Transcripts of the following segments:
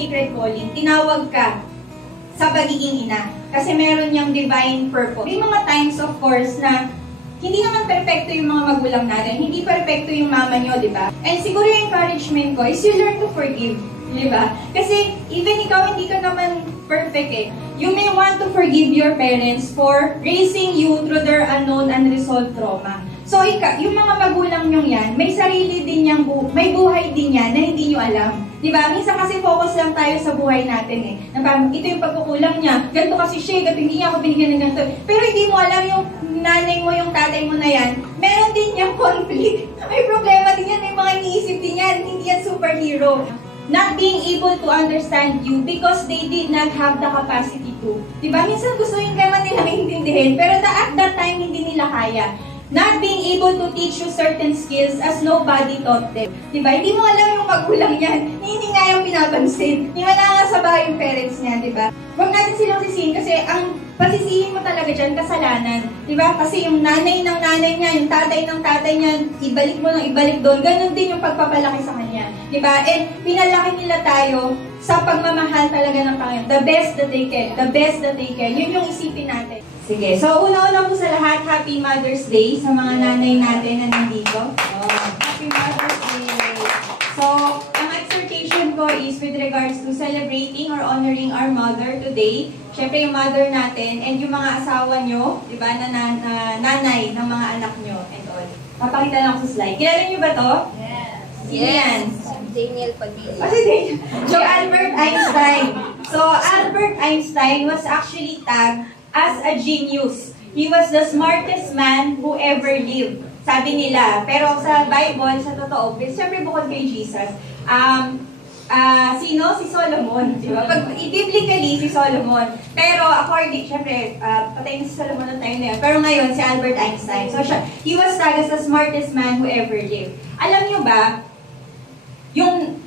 sacred calling, tinawag ka sa pagiging ina. Kasi meron niyang divine purpose. May mga times, of course, na hindi naman perfecto yung mga magulang natin. Hindi perfecto yung mama niyo, di ba? And siguro yung encouragement ko is you learn to forgive. Di ba? Kasi even ikaw, hindi ka naman perfect eh. You may want to forgive your parents for raising you through their unknown, unresolved trauma. So, yung mga magulang nyo yan, may sarili din niyang, may buhay din yan na hindi nyo alam. Diba? Minsan kasi focus lang tayo sa buhay natin eh. Na parang, ito yung pagkukulang niya, ganito kasi siya, ganito hindi niya ako binigyan ng ganito. Pero hindi mo alam yung nanay mo, yung tatay mo na yan, meron din niyang conflict. May problema din yan, may mga iniisip din yan, hindi yan superhero. Not being able to understand you because they did not have the capacity to. Diba? Minsan gusto yung naman nila maintindihin, pero at that time, hindi nila kaya. Not being able to teach you certain skills as nobody taught them. Diba? Hindi mo alam yung magulang yan. Hindi nga yung pinapansin. Hindi wala nga sa bahay yung parents niya, diba? Huwag natin silang sisihin kasi ang pasisihin mo talaga dyan, kasalanan. Diba? Kasi yung nanay ng nanay niya, yung tatay ng tatay niya, ibalik mo ng ibalik doon. Ganon din yung pagpapalaki sa kanya. Diba? And pinalaki nila tayo sa pagmamahal talaga ng Panginoon. The best that they can. The best that they can. Yun yung isipin natin. Sige. So, una-una po sa lahat, Happy Mother's Day sa mga nanay natin na nandito. Happy Mother's Day! So, ang exhortation ko is with regards to celebrating or honoring our mother today. Siyempre, yung mother natin and yung mga asawa nyo, di ba, na nanay ng mga anak nyo and all. Papakita lang ko sa slide. Kilala nyo ba to? Yes. Sino yan? Daniel Padilla. So, Albert Einstein. So, Albert Einstein was actually tagged as a genius. He was the smartest man who ever lived. Sabi nila. Pero sa Bible, sa totoo, siyempre bukod kay Jesus, sino? Si Solomon. Diba? Biblically, si Solomon. Pero according, siyempre, patay na si Solomon ng time na yun. Pero ngayon, si Albert Einstein. So, he was tagged as the smartest man who ever lived. Alam nyo ba, yung,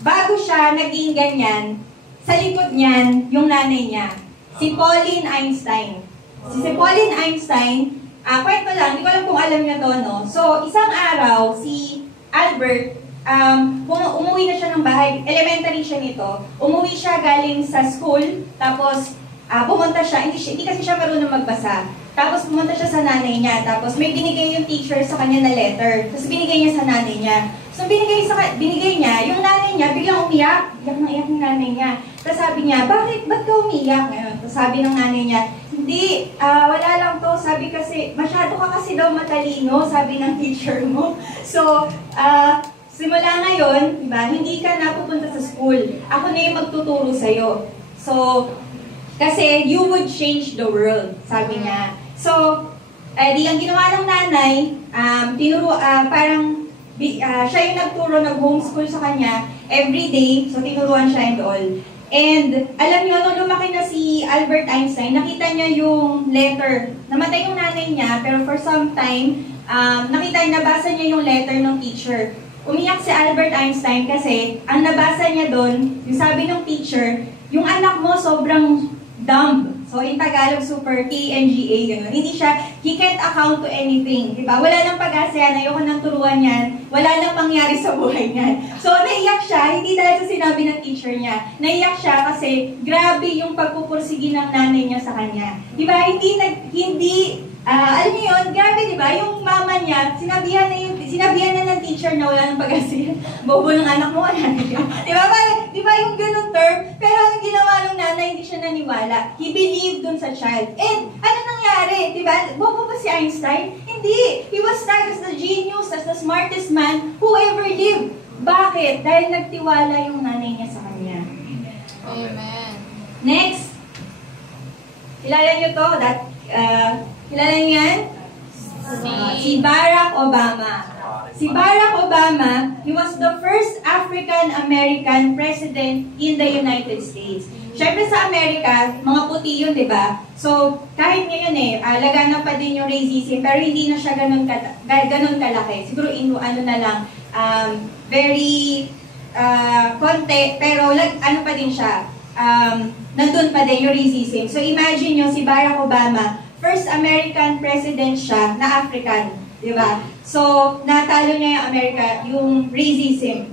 bago siya naging ganyan, sa likod niyan, yung nanay niya, si Pauline Einstein. Si Pauline Einstein, kwento lang, hindi ko alam kung alam niya to, no? So, isang araw, si Albert, umuwi na siya ng bahay, elementary siya nito, umuwi siya galing sa school, tapos pumunta siya, hindi kasi siya marunong magbasa. Tapos pumunta siya sa nanay niya, tapos may binigay yung teacher sa kanya na letter, tapos binigay niya sa nanay niya. So, binigay niya, yung nanay niya, biglang umiyak. Iyak na iyak yung nanay niya. Tapos sabi niya, ba't ka umiyak ngayon? Tapos sabi ng nanay niya, hindi, wala lang to. Sabi kasi, masyado ka kasi daw matalino, sabi ng teacher mo. So, simula ngayon, diba, hindi ka napupunta sa school. Ako na yung magtuturo sa'yo. So, kasi you would change the world, sabi niya. So, di ang ginawa ng nanay, siya yung nagturo, nag-homeschool sa kanya every day. So, tinuruan siya and all. And, alam niyo, nung lumaki na si Albert Einstein, nakita niya yung letter. Namatay yung nanay niya, pero for some time, nabasa niya yung letter ng teacher. Umiyak si Albert Einstein kasi, ang nabasa niya doon, yung sabi ng teacher, yung anak mo sobrang dumb. So, in Tagalog, super TNGA, gano'n. Hindi siya, he can't account to anything. Diba? Wala nang pag-asa yan, ayoko nang turuan yan, wala nang mangyari sa buhay niyan. So, naiyak siya, hindi dahil sa sinabi ng teacher niya. Naiyak siya kasi grabe yung pagpupursigi ng nanay niya sa kanya. Diba? Alam niyo yun, grabe diba? Yung mama niya, sinabihan na ng teacher na wala nang pag-asa yan. Bobo ng anak mo, wala na yun. Diba yung ganun term? Pero ang ginawa ng nanay, hindi siya naniwala. He believed dun sa child. And ano nangyari? Diba? Bobo ba si Einstein? Hindi. He was tagged as the genius, as the smartest man who ever lived. Bakit? Dahil nagtiwala yung nanay niya sa kanya. Amen. Next. Kilala niyo to? Kilala niyo yan? Si Barack Obama. Si Barack Obama, he was the first African-American president in the United States. Siyempre sa Amerika, mga puti yun, di ba? So, kahit ngayon laganap pa din yung racism, pero hindi na siya ganun kalaki. Siguro na lang, very konti, pero ano pa din siya, nandun pa din yung racism. So, imagine nyo, si Barack Obama, first American president siya na African, di ba? So, natalo niya yung America, yung racism.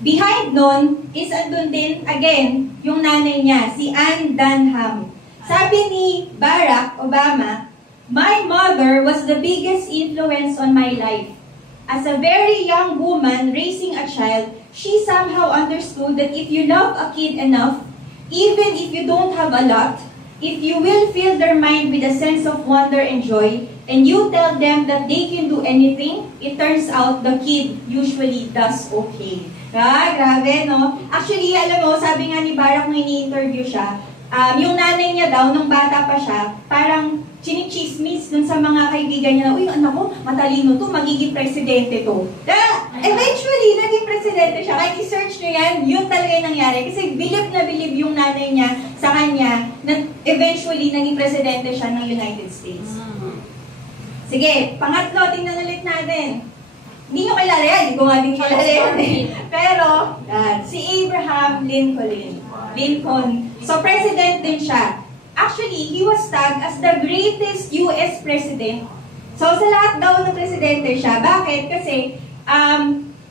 behind nun is andun din, again, yung nanay niya, si Anne Dunham. Sabi ni Barack Obama, "My mother was the biggest influence on my life. As a very young woman raising a child, she somehow understood that if you love a kid enough, even if you don't have a lot, if you will fill their mind with a sense of wonder and joy, and you tell them that they can do anything, it turns out the kid usually does okay." Grabe, no? Actually, alam mo, sabi nga ni Barack nung ini-interview siya, yung nanay niya daw, nung bata pa siya, parang chinichismis dun sa mga kaibigan niya na, "Uy, anak ko, matalino to, magiging presidente to." Eventually, naging presidente siya. Kahit i-search nyo yan, yun talaga yung nangyari. Kasi bilib na bilib yung nanay niya sa kanya na eventually naging presidente siya ng United States. Sige, pangatlo, tingnan ulit natin. Hindi nyo kilala yan, hindi ko nga din kilala yan. Pero, si Abraham Lincoln. So, president din siya. Actually, he was tagged as the greatest US president. So, sa lahat daw ng presidente siya. Bakit? Kasi,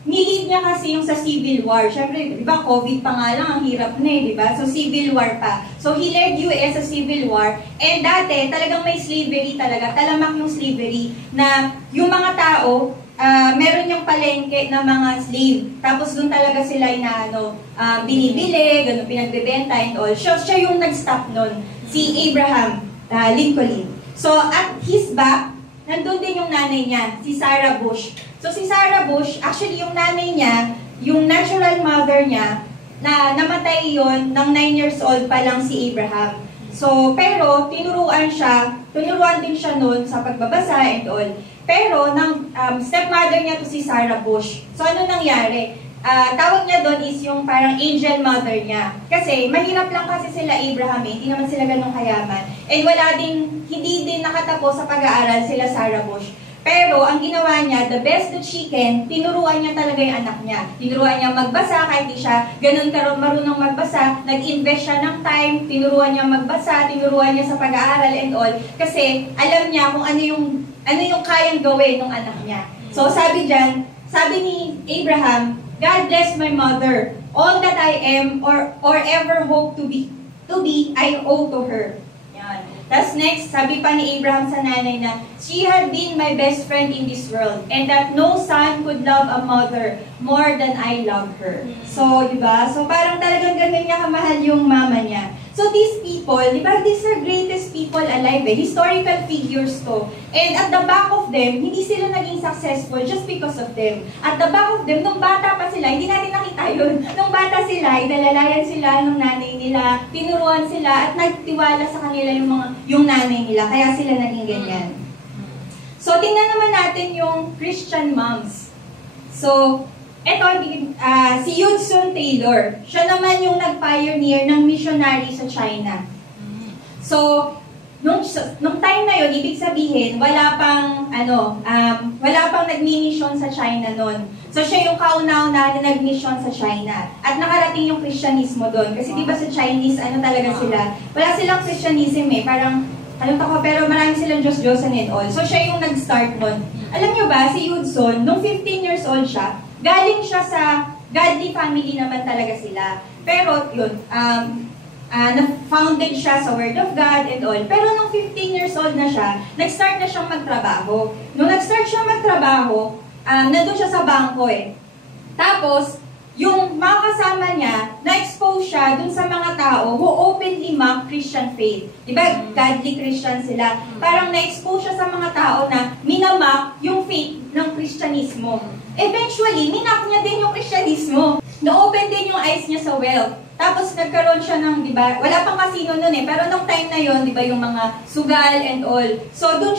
nilid niya kasi yung sa Civil War. Siyempre, di ba, COVID pa nga lang, ang hirap na di ba? So, Civil War pa. So, he led US sa Civil War. And dati, talagang may slavery talaga. Talamak yung slavery na yung mga tao, meron yung palengke ng mga slave. Tapos doon talaga sila binibili, ganun, pinagbebenta and all. Siya yung nag-stop nun, si Abraham Lincoln. So, at his back, nandun din yung nanay niya, si Sarah Bush. So, si Sarah Bush, actually yung nanay niya, yung natural mother niya, na namatay yon ng 9 years old pa lang si Abraham. So, pero, tinuruan din siya noon sa pagbabasa and all. Pero, ng stepmother niya to si Sarah Bush. So, ano nangyari? Tawag niya doon is yung parang angel mother niya. Kasi, mahirap lang kasi sila Abraham hindi naman sila ganun kayaman. And hindi din nakatapos sa pag-aaral sila Sarah Bush. Pero, ang ginawa niya, the best that she can, tinuruan niya talaga yung anak niya. Tinuruan niya magbasa, kahit di siya ganun marunong magbasa. Nag-invest siya ng time, tinuruan niya magbasa, tinuruan niya sa pag-aaral and all. Kasi, alam niya kung ano yung kayang gawin ng anak niya. So, sabi ni Abraham, "God bless my mother. All that I am or ever hope to be, I owe to her." Yan. Tapos next, sabi pa ni Abraham sa nanay na, "She had been my best friend in this world, and that no son could love a mother more than I love her." So, di ba? So, parang talagang ganun niya kamahal yung mama niya. So, these people, di ba, these are greatest people alive Historical figures to. And at the back of them, hindi sila naging successful just because of them. At the back of them, nung bata pa sila, hindi natin nakita yun. Nung bata sila, inalalayan sila ng nanay nila, tinuruan sila, at nagtiwala sa kanila yung nanay nila. Kaya sila naging ganyan. So, tingnan naman natin yung Christian moms. So, eto, si Hudson Taylor. Siya naman yung nag-pioneer ng missionary sa China. So, nung time na yun, ibig sabihin, wala pang nagmi-mission sa China noon. So, siya yung kauna-una na nag-mission sa China. At nakarating yung Christianismo doon. Kasi di ba sa Chinese, talaga sila? Wala silang Christianism parang, pero marami silang Diyos-Diyosan and all. So, siya yung nag-start nun. Alam nyo ba, si Hudson, nung 15 years old siya, galing siya sa godly family naman talaga sila. Pero, yun, na-founded siya sa Word of God and all. Pero nung 15 years old na siya, nag-start na siyang magtrabaho. Nung nag-start siyang magtrabaho, nandun siya sa bangko Tapos, yung mga kasama niya, na-expose siya dun sa mga tao who openly mock Christian faith. Diba? Godly Christian sila. Parang na-expose siya sa mga tao na minamock yung faith ng Christianismo. Eventually, minamock niya din yung Christianismo. Na-open din yung eyes niya sa wealth. Tapos nagkaroon siya ng, di ba, wala pang casino nun pero nung time na yon, di ba, yung mga sugal and all. So doon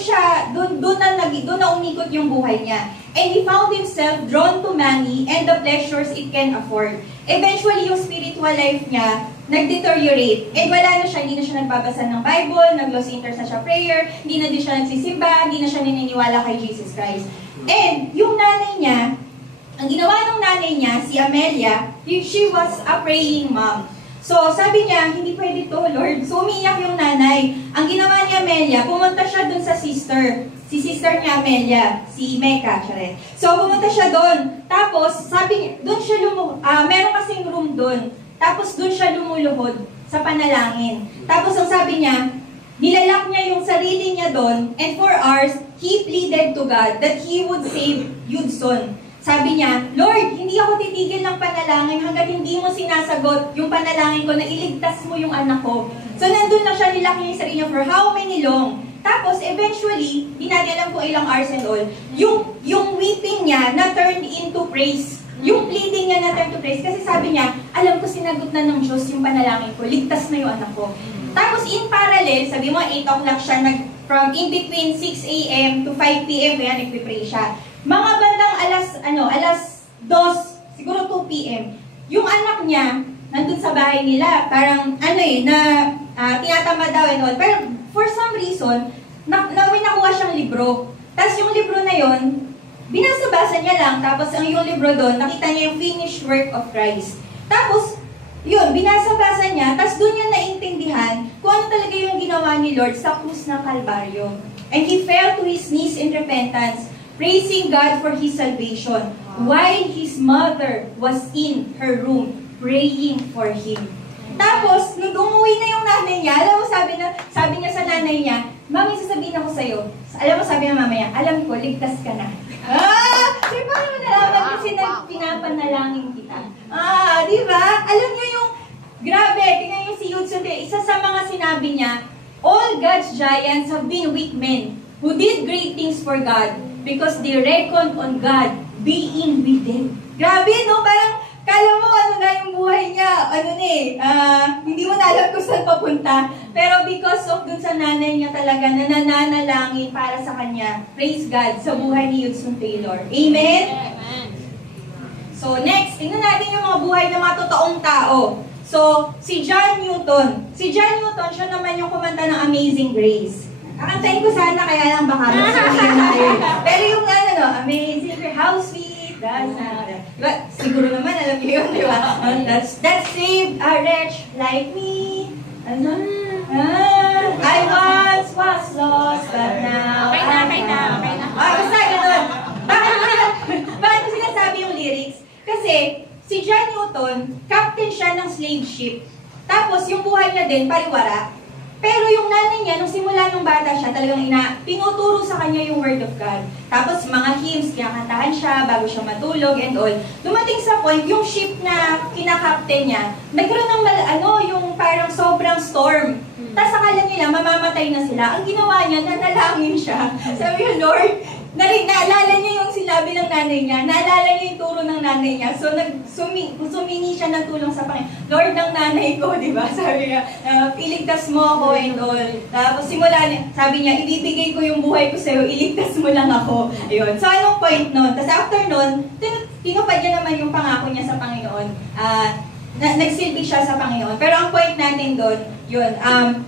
na umikot yung buhay niya. And he found himself drawn to money and the pleasures it can afford. Eventually, yung spiritual life niya nag-deteriorate. And wala na siya, hindi na siya nagbabasa ng Bible, nag-lost interest na siya prayer, hindi na din siya nagsisimba, hindi na siya naniniwala kay Jesus Christ. And yung nanay niya, ang ginawa ng nanay niya, si Amelia, she was a praying mom. So, sabi niya, hindi pwede to, Lord. So, umiiyak yung nanay. Ang ginawa ni Amelia, pumunta siya dun sa sister si sister niya Amelia, si Mecca, charet. So, pumunta siya doon. Tapos, sabi niya, doon siya meron kasing room doon. Tapos, doon siya lumuluhod sa panalangin. Tapos, ang sabi niya, nilalak niya yung sarili niya doon, and for hours, he pleaded to God that he would save Yudson. Sabi niya, Lord, hindi ako titigil ng panalangin hanggat hindi mo sinasagot yung panalangin ko na iligtas mo yung anak ko. So, nandun lang siya, nilak niya yung sarili niya for how many long? Tapos, eventually, di natin alam kung ilang hours and all, yung weeping niya na turned into praise. Yung pleading niya na turned to praise. Kasi sabi niya, alam ko sinagot na ng Diyos yung panalangin ko, ligtas na yung anak ko. Tapos, in parallel, sabi mo, 8 o'clock siya, from in between 6 a.m. to 5 p.m., kaya nagpipray siya. Mga bandang alas 2, siguro 2 p.m., yung anak niya, nandun sa bahay nila, parang, tinatamad daw and all. Pero, for some reason, may nakuha siyang libro. Tapos yung libro na yon, binasa-basa niya lang. Tapos yung libro doon, nakita niya yung finished work of Christ. Tapos, yun, binasa-basa niya. Tapos doon niya naintindihan kung ano talaga yung ginawa ni Lord sa krus ng Kalbaryo. And he fell to his knees in repentance, praising God for his salvation, while his mother was in her room, praying for him. Tapos, nung umuwi na yung nanay niya, alam mo, sabi niya sa nanay niya, Mami, sasabihin ako sa'yo. Alam mo, sabi ng mama niya, alam ko, ligtas ka na. Di ba naman nalaman kasi pinapanalangin kita? Di ba? Alam niyo yung, grabe, tingnan yung si Yudson, isa sa mga sinabi niya, all God's giants have been weak men who did great things for God because they reckoned on God being with them. Grabe, no? Parang, kala mo ano na yung buhay niya, hindi mo na alam kung saan papunta. Pero because of dun sa nanay niya talaga na nananalangin para sa kanya, praise God, sa buhay ni Hudson Taylor. Amen? Amen. So next, tingnan natin yung mga buhay ng mga totoong tao. So, si John Newton. Si John Newton, siya naman yung kumanta ng Amazing Grace. Kakantayin ko sana, kaya lang baka masulihan tayo. Pero yung Amazing Grace, how sweet. Diba? Siguro naman, alam niyo yun, diba? That saved a wretch like me. I once was lost, but now Okay na. basta ganun. Bakit ko sinasabi yung lyrics? Kasi, si John Newton, captain siya ng slave ship. Tapos, yung buhay niya din, pariwara. Pero yung nanay niya, nung simula nung bata siya, talagang tinuturo sa kanya yung Word of God. Tapos mga hymns, kinakantahan siya bago siya matulog and all. Dumating sa point, yung ship na kinakapten niya, nagkaroon ng yung parang sobrang storm. Tapos akala nila, mamamatay na sila. Ang ginawa niya, nanalangin siya. Sabi niya, Lord, naalala niya yung sinabi ng nanay niya, naalala niya yung turo ng nanay niya. So, sumingi siya ng tulong sa Panginoon. Lord ng nanay ko, di ba? Sabi niya, iligtas mo ako and all. Tapos sabi niya, ibibigay ko yung buhay ko sa'yo, iligtas mo lang ako. Ayun. So, anong point nun? Tapos after nun, tinupad niya naman yung pangako niya sa Panginoon. Nagsilbi siya sa Panginoon. Pero ang point natin doon, yun,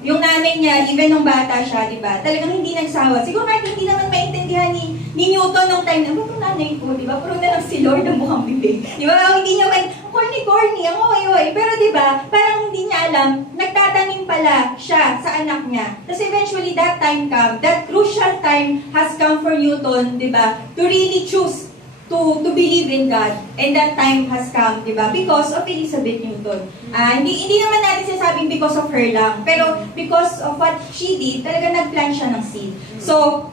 yung nanay niya, even nung bata siya, di ba, talagang hindi nagsawa. Siguro kahit hindi naman maintindihan ni Newton nung time na, itong nanay ko, di ba, puro na lang si Lord ang mukhang bibig. Di ba, hindi niya man, corny, ang oy. Pero di ba, parang hindi niya alam, nagtatanim pala siya sa anak niya. Tapos eventually, that time come, that crucial time has come for Newton, di ba, to really choose to believe in God. And that time has come, di ba? Because of Elizabeth Newton. Hindi naman natin sasabing because of her lang. Pero because of what she did, talaga nag-plant siya ng seed. So,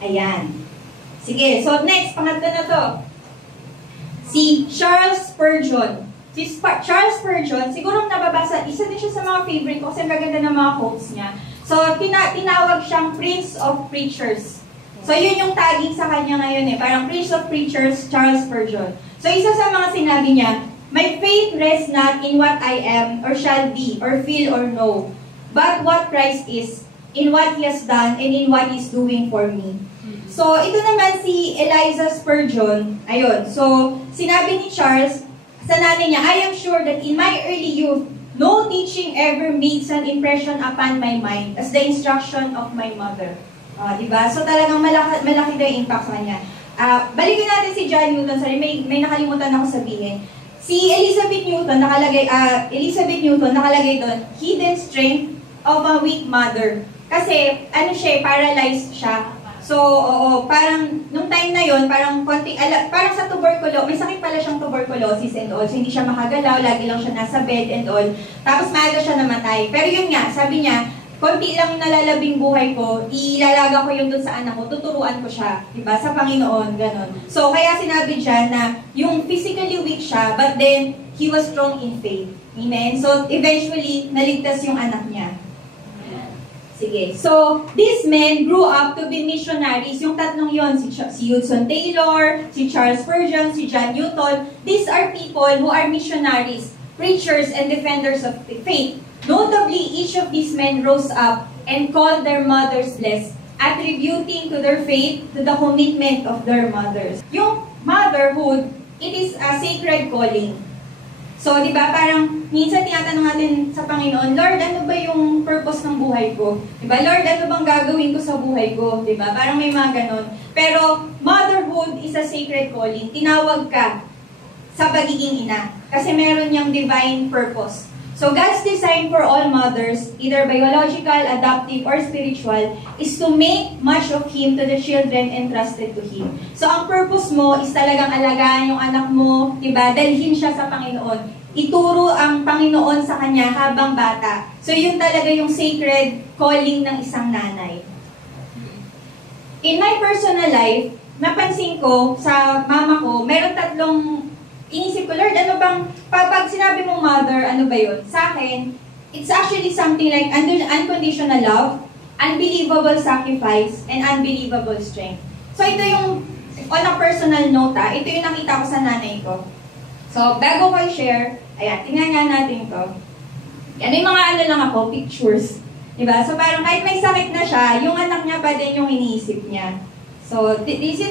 ayan. Sige, so next, pangatlo na to. Si Charles Spurgeon. Si Charles Spurgeon, siguro nababasa, isa din siya sa mga favorite ko kasi maganda ng mga quotes niya. So, tinawag siyang Prince of Preachers. So, yun yung tagging sa kanya ngayon Parang Prince of Preachers, Charles Spurgeon. So, isa sa mga sinabi niya, my faith rests not in what I am, or shall be, or feel, or know, but what Christ is, in what He has done, and in what He is doing for me. So, ito naman si Eliza Spurgeon. Ayun. So, sinabi ni Charles, sa nanay niya, I am sure that in my early youth, no teaching ever made an impression upon my mind as the instruction of my mother. Diba? So talagang malaki daw yung impact sa kanya. Balikan natin si John Newton. Sorry, may nakalimutan ako sabihin. Si Elizabeth Newton nakalagay doon, hidden strength of a weak mother. Kasi, ano siya, paralyzed siya. So, oo, parang, nung time na yon parang parang sa may sakit pala siyang tuberculosis and all. So, hindi siya makagalaw, lagi lang siya nasa bed and all. Tapos, maaga siya namatay. Pero yun nga, sabi niya, konti lang nalalabing buhay ko, ilalaga ko yun dun sa anak ko, tuturuan ko siya, diba? Sa Panginoon, ganon. So, kaya sinabi dyan na yung physically weak siya, but then, he was strong in faith. Amen? So, eventually, naligtas yung anak niya. Sige. So, these men grew up to be missionaries. Yung tatlong yon, si Hudson Taylor, si Charles Spurgeon, si John Newton. These are people who are missionaries, preachers, and defenders of the faith. Notably, each of these men rose up and called their mothers blessed, attributing to their faith to the commitment of their mothers. Yung motherhood, it is a sacred calling. So, di ba, parang minsan tinatanong natin sa Panginoon, Lord, ano ba yung purpose ng buhay ko? Di ba, Lord, ano bang gagawin ko sa buhay ko? Di ba, parang may mga ganon. Pero, motherhood is a sacred calling. Tinawag ka sa pagiging ina. Kasi meron niyang divine purpose. So, God's design for all mothers, either biological, adoptive, or spiritual, is to make much of Him to the children entrusted to Him. So, ang purpose mo is talagang alagaan yung anak mo, diba? Dalhin siya sa Panginoon. Ituro ang Panginoon sa kanya habang bata. So, yun talaga yung sacred calling ng isang nanay. In my personal life, napansin ko sa mama ko, meron tatlong inisip ko, Lord, ano bang, pag sinabi mong mother, ano ba yun? Sa akin, it's actually something like unconditional love, unbelievable sacrifice, and unbelievable strength. So, ito yung, on a personal note, ito yung nakita ko sa nanay ko. So, bago ko i-share, ayan, tingnan nga natin to. Yan, may mga ano lang ako, pictures. Diba? So, parang kahit may sakit na siya, yung anak niya pa din yung iniisip niya. So, this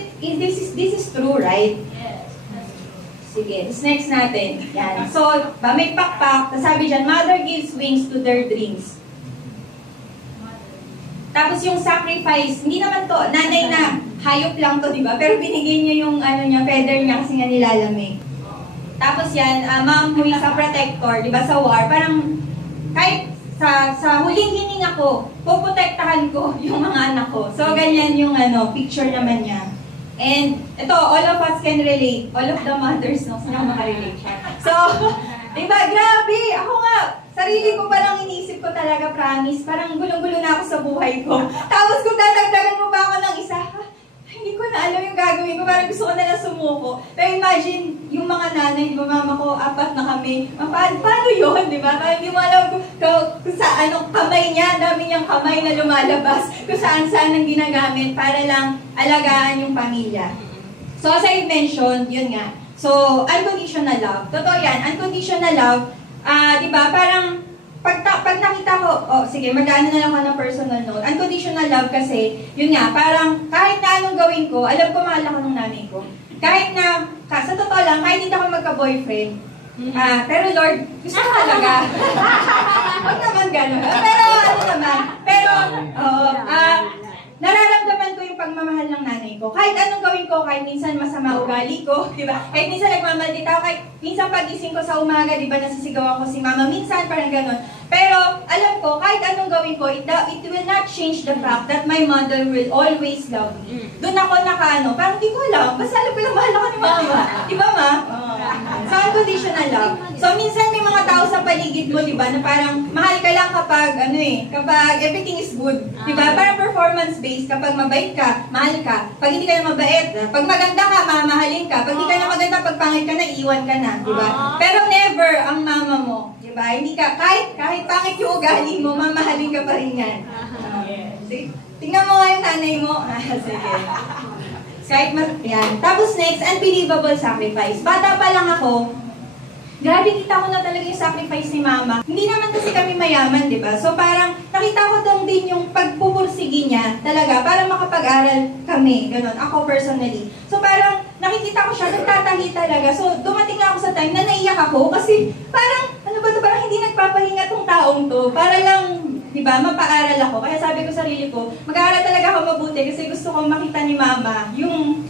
is true, right? Sige, next natin. Yan. So, may pakpak. Sabi dyan, mother gives wings to their dreams. Tapos yung sacrifice, hindi naman to, nanay na, hayop lang to, di ba? Pero binigay niya yung feather niya kasi nga nilalamig. Tapos yan, ma'am, who is a protector, di ba, sa war, parang kahit sa huling hininga ko, poprotektahan ko yung mga anak ko. So, ganyan yung picture naman niya. And ito, all of us can relate. All of the mothers, no? Sino makarelate siya? So, diba, grabe! Ako nga, sarili ko palang iniisip ko talaga, promise. Parang gulong-gulo na ako sa buhay ko. Tapos kung dadagdagan mo ba ako ng isa, hindi ko na alam yung gagawin ko. Parang gusto ko na lang sumuko. Pero imagine, yung mga nanay, di ba, mama ko, 4 na kami. Paano yun, di ba? Parang hindi mo alam kung sa kamay niya, dami niyang kamay na lumalabas. Kung saan-saan ang ginagamit para lang alagaan yung pamilya. So, as I mentioned, yun nga. So, unconditional love. Totoo yan, unconditional love, di ba, parang pag nakita ko, sige, mag-ano na lang ako ng personal note. Unconditional love kasi, yun nga, parang kahit na anong gawin ko, alam ko mahal ako ng nanay ko. Kahit na, sa totoo lang, kahit hindi ako magka-boyfriend, pero Lord, gusto ko talaga. Huwag naman gano'n. Pero nararamdaman ko yung pagmamahal ng nanay ko. Kahit anong gawin ko, kahit minsan masama ugali ko, di ba? Kahit minsan nagmamaldit ako, kahit minsan pagising ko sa umaga, di ba, nasisigaw ako si mama, minsan parang gano'n. Pero alam ko, kahit anong gawin ko, it will not change the fact that my mother will always love me. Doon ako parang di ko alam, basta alam ko lang mahal ako ni mama. Di ba, ma? So, unconditional love. So, minsan may mga tao sa paligid mo, di ba, na parang mahal ka lang kapag, kapag everything is good. Di ba? Parang performance-based, kapag mabait ka, mahal ka. Pag hindi ka na mabait, pag maganda ka, mamahalin ka. Pag hindi ka na maganda, pag pangit ka na, iiwan ka na. Di ba? Pero never ang mama mo. Di ba? Hindi ka, kahit pangit yung ugali mo, mamahalin ka pa rin yan. Tingnan mo nga yung nanay mo. Sige. Kahit yan. Tapos next, unbelievable sacrifice. Bata pa lang ako, grabe kita ko na talaga yung sacrifice ni mama. Hindi naman kasi kami mayaman, di ba? So parang nakita ko lang din yung pagpupursigi niya talaga para makapag-aral kami. Ganon. Ako personally. So parang nakikita ko siya, nagtatahi talaga. So dumating na ako sa time na naiyak ako kasi parang, parang hindi nagpapahinga tong taong to. Para lang, di ba, mapaaral ako. Kaya sabi ko sa sarili ko, mag-aaral talaga ako mabuti kasi gusto kong makita ni mama yung,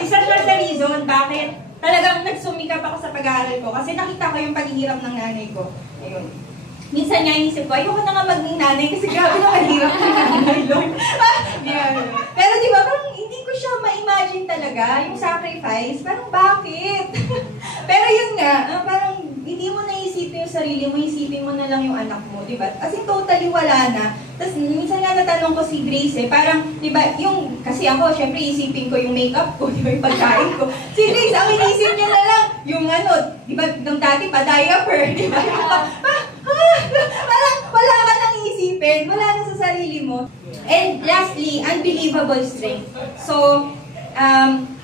isa sa reason bakit talagang nagsumikap ako sa pag-aaral ko kasi nakita ko yung paghihirap ng nanay ko. Ayun. minsan nga inisip ko, ayoko na nga maging nanay kasi grabe na mahirap na nanay, Lord. Pero di ba, parang hindi ko siya ma-imagine talaga, yung sacrifice, parang bakit? Pero yun nga, parang hindi mo naisipin yung sarili mo, isipin mo na lang yung anak mo, di ba? Kasi totally wala na. Tapos minsan nga natanong ko si Grace parang, di ba, yung, kasi ako, syempre isipin ko yung makeup ko, di ba, yung pagkain ko. Si Grace, ang inisip niya na lang, yung ano, di ba, nung dati pa, diaper, di ba? Parang wala ka nang isipin, wala na sa sarili mo. And lastly, unbelievable strength. So,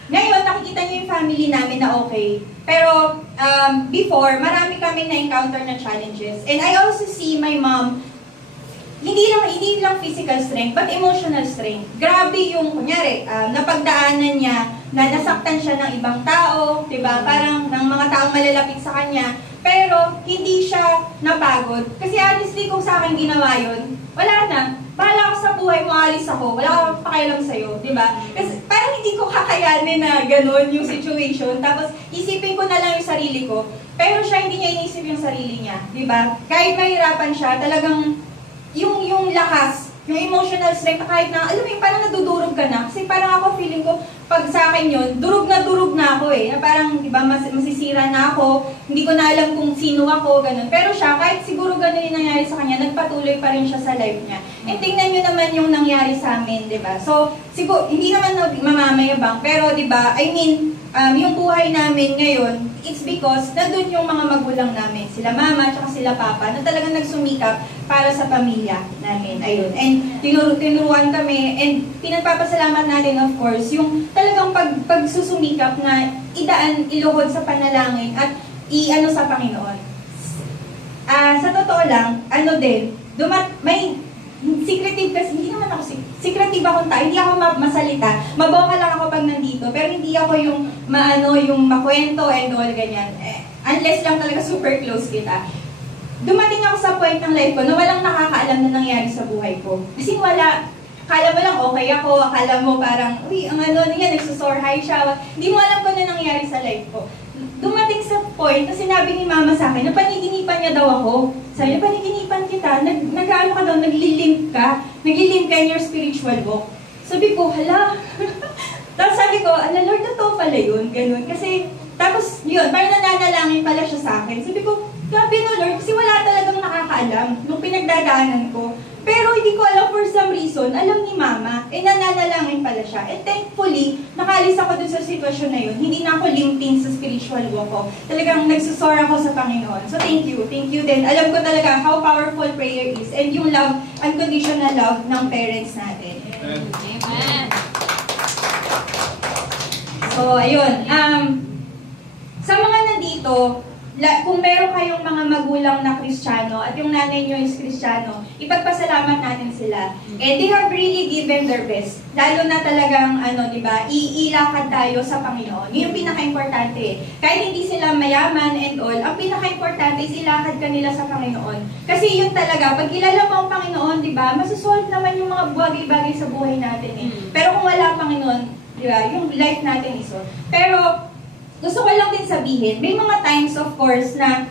ngayon, nakikita niyo yung family namin na okay. Pero, before, marami kaming na-encounter na challenges. And I also see my mom, hindi lang physical strength, but emotional strength. Grabe yung, kunyari, napagdaanan niya, na nasaktan siya ng ibang tao, diba? Parang ng mga taong malalapit sa kanya. Pero, hindi siya napagod. Kasi honestly, kung sa akin ginawa yun, wala na. Bahala ako sa buhay mo, alis ako. Wala akong pakialam sa'yo, di ba? Kasi parang hindi ko kakayanin na gano'n yung situation. Tapos, isipin ko na lang yung sarili ko. Pero siya, hindi niya inisip yung sarili niya, di ba? Kahit mahirapan siya, talagang yung lakas, yung emotional strength, kahit na, alam mo yung parang nadudurog ka na. Kasi parang ako, feeling ko, pag sa akin yun, durog na ako eh. Na parang, di ba, masisira na ako, hindi ko na alam kung sino ako, ganun. Pero siya, kahit siguro ganun yung nangyari sa kanya, nagpatuloy pa rin siya sa life niya. And tingnan nyo naman yung nangyari sa amin, di ba? So, siguro, hindi naman mamamayabang, pero di ba, I mean, yung buhay namin ngayon, it's because nandun yung mga magulang namin, sila mama, tsaka sila papa, na talagang nagsumikap para sa pamilya namin. Ayun. And tinuruan kami, and pinagpapasalamat natin, of course, yung talagang pagsusumikap na iluhod sa panalangin at i-ano sa Panginoon. Sa totoo lang, may secretive kasi, hindi naman ako secretive akong tao, hindi ako masalita. Maboka lang ako pag nandito, pero hindi ako yung yung makwento and all ganyan. Unless lang talaga super close kita. Dumating ako sa point ng life ko na walang nakakaalam na nangyari sa buhay ko. Kasi wala, akala mo lang okay ako, akala mo parang, uy, ang nagsusore high siya. Hindi mo alam kung ano nangyari sa life ko. Dumating sa point na sinabi ni mama sa akin, napaniginipan niya daw ako. Sabi niya, paniginipan kita, nag-ano ka daw, naglilimp ka in your spiritual walk. Sabi ko, hala. Tapos sabi ko, ala Lord, totoo pala yun, ganun. Kasi, tapos yun, parang nananalangin pala siya sa akin. Sabi ko, grabe no Lord, kasi wala talagang nakakaalam nung pinagdadaanan ko. Pero hindi ko alam for some reason, alam ni Mama, nananalangin pala siya. And thankfully, nakalis ako dun sa sitwasyon na yun. Hindi na ako limping sa spiritual walk ko. Talagang nagsusore ako sa Panginoon. So thank you din. Alam ko talaga how powerful prayer is and yung love, unconditional love ng parents natin. Amen. So ayun, sa mga nandito, kung meron kayong mga magulang na Kristiyano at yung nanay nyo is Kristiyano, ipagpasalamat natin sila. And they have really given their best. Lalo na talagang, diba, iilakad tayo sa Panginoon. Yun yung pinaka-importante eh. Kahit hindi sila mayaman and all, ang pinaka-importante is ilakad ka nila sa Panginoon. Kasi yun talaga, pag kilala mo ang Panginoon, diba, masusolve naman yung mga bagay-bagay sa buhay natin eh. Pero kung wala ang Panginoon, diba, yung life natin is all. Pero, gusto ko lang din sabihin, may mga times of course na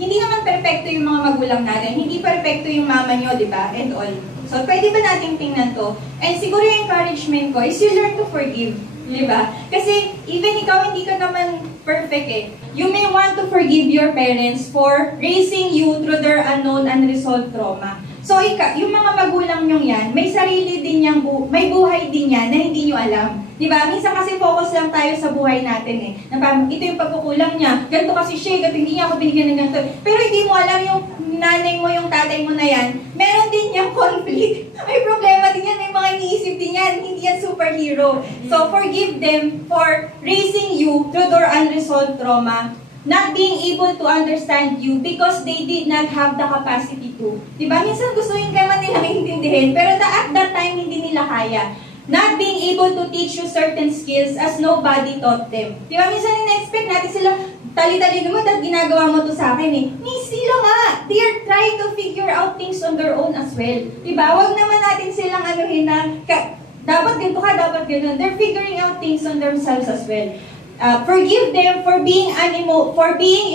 hindi naman perfecto yung mga magulang natin, hindi perfecto yung mama nyo, di ba? And all. So, pwede ba natin tingnan to? And siguro yung encouragement ko is you learn to forgive, di ba? Kasi even ikaw hindi ka naman perfect eh. You may want to forgive your parents for raising you through their unknown, unresolved trauma. So, yung mga magulang nyong yan, may sarili din yang may buhay din yan na hindi nyo alam. Diba? Minsan kasi focus lang tayo sa buhay natin eh. Na parang, ito yung pagkukulang niya, ganito kasi siya, ganito hindi niya ako binigyan ng ganito. Pero hindi mo alam yung nanay mo, yung tatay mo na yan, meron din yung conflict. May problema din yan, may mga iniisip din yan, hindi yan superhero. So, forgive them for raising you through their unresolved trauma, not being able to understand you because they did not have the capacity to. Diba? Minsan gusto yung naman nilang intindihin, pero at that time, hindi nila kaya. Not being able to teach you certain skills as nobody taught them. Diba? Minsan in-expect natin sila, tali-tali naman, dahil ginagawa mo to sa akin eh. Sila nga, they are trying to figure out things on their own as well. Diba? Huwag naman natin silang anuhin na, dapat ganito ka, dapat ganun. They're figuring out things on themselves as well. Forgive them for being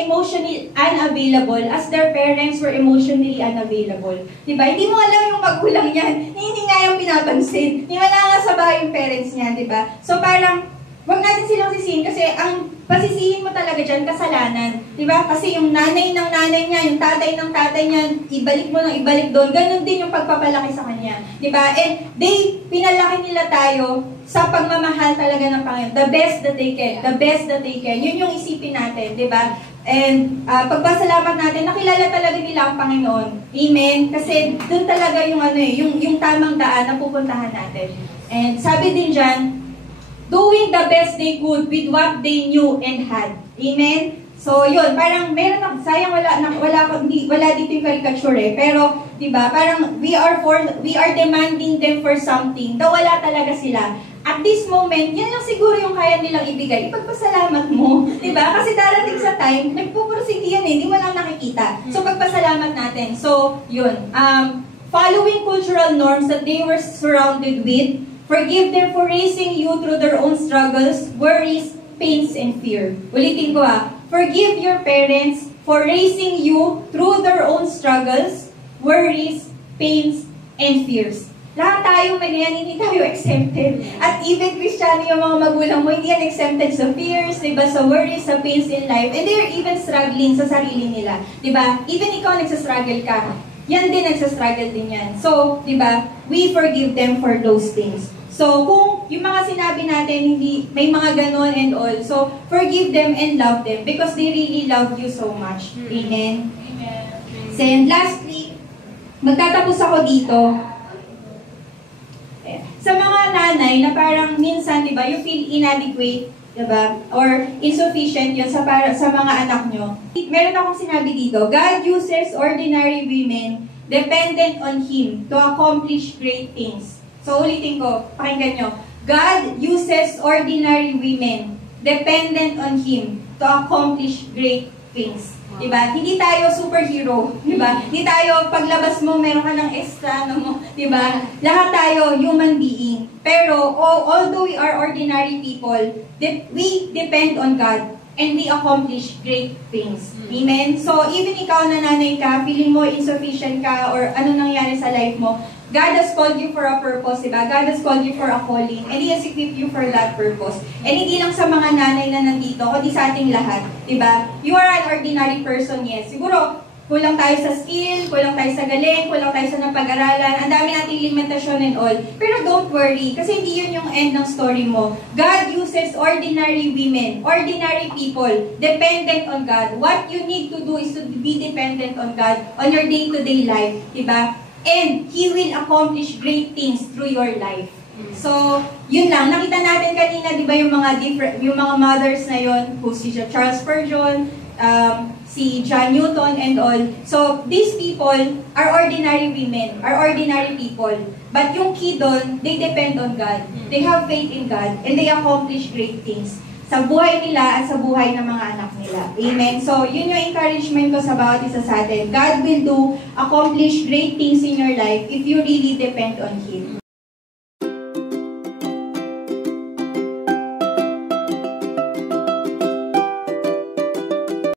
emotionally unavailable as their parents were emotionally unavailable. Diba? Hindi mo alam yung magulang yan. Hindi nga yung pinapansin. Hindi wala nga sa bahay yung parents niya, diba? So parang, wag natin silang sisihin kasi ang pasisihin mo talaga dyan, kasalanan. Diba? Kasi yung nanay ng nanay niya, yung tatay ng tatay niya, ibalik mo ng ibalik doon. Ganon din yung pagpapalaki sa kanya. Diba? And pinalaki nila tayo sa pagmamahal talaga ng Panginoon. The best that they can. The best that they can. Yun yung isipin natin. Diba? And pagpasalamat natin, nakilala talaga nila ang Panginoon. Amen? Kasi doon talaga yung, yung tamang daan na pupuntahan natin. And sabi din dyan, doing the best they could with what they knew and had. Amen? So, yun, parang meron ako, sayang wala dito yung caricature eh. Pero, di ba, parang we are demanding them for something na wala talaga sila. At this moment, yan lang siguro yung kaya nilang ibigay. Ipagpasalamat mo, di ba? Kasi darating sa time, nagpupursige yan eh, hindi mo lang nakikita. So, pagpasalamat natin. So, yun. Following cultural norms that they were surrounded with, forgive them for raising you through their own struggles, worries, pains, and fear. Ulitin ko forgive your parents for raising you through their own struggles, worries, pains, and fears. Lahat tayo may yan, hindi tayo exempted. At even Kristiyano yung mga magulang mo, hindi yan exempted sa fears, diba, sa worries, sa pains in life. And they're even struggling sa sarili nila. Diba? Even ikaw nagsastruggle ka, yan din nagsastruggle din yan. So, diba, we forgive them for those things. So, kung yung mga sinabi natin, hindi, may mga ganon and all, so, forgive them and love them because they really love you so much. Amen? Amen. So, and lastly, magtatapos ako dito. Sa mga nanay na parang minsan, di ba, you feel inadequate, di ba, or insufficient yun sa mga anak nyo. Meron akong sinabi dito, God uses ordinary women dependent on Him to accomplish great things. So, ulitin ko, pakinggan nyo. God uses ordinary women dependent on Him to accomplish great things. Diba? Hindi tayo superhero. Diba? Hindi tayo, paglabas mo, meron ka ng extra, diba? Lahat tayo, human being. Pero, although we are ordinary people, we depend on God and we accomplish great things. Amen? So, even ikaw na nanay ka, feeling mo insufficient ka, or ano nangyari sa life mo, God has called you for a purpose, diba? God has called you for a calling, and He has equipped you for that purpose. And hindi lang sa mga nanay na nandito, kundi sa ating lahat, diba? You are an ordinary person, yes. Siguro, kulang tayo sa skill, kulang tayo sa galing, kulang tayo sa napag-aralan, ang dami nating limitasyon and all. Pero don't worry, kasi hindi yun yung end ng story mo. God uses ordinary women, ordinary people, dependent on God. What you need to do is to be dependent on God on your day-to-day life, diba? And He will accomplish great things through your life. So, yun lang. Nakita natin kanina, di ba, yung mga mothers na yun, who si Charles Spurgeon, si John Newton and all. So, these people are ordinary women, are ordinary people. But yung key doon, they depend on God. They have faith in God, and they accomplish great things sa buhay nila at sa buhay ng mga anak nila. Amen? So, yun yung encouragement ko sa bawat isa sa atin. God will accomplish great things in your life if you really depend on Him.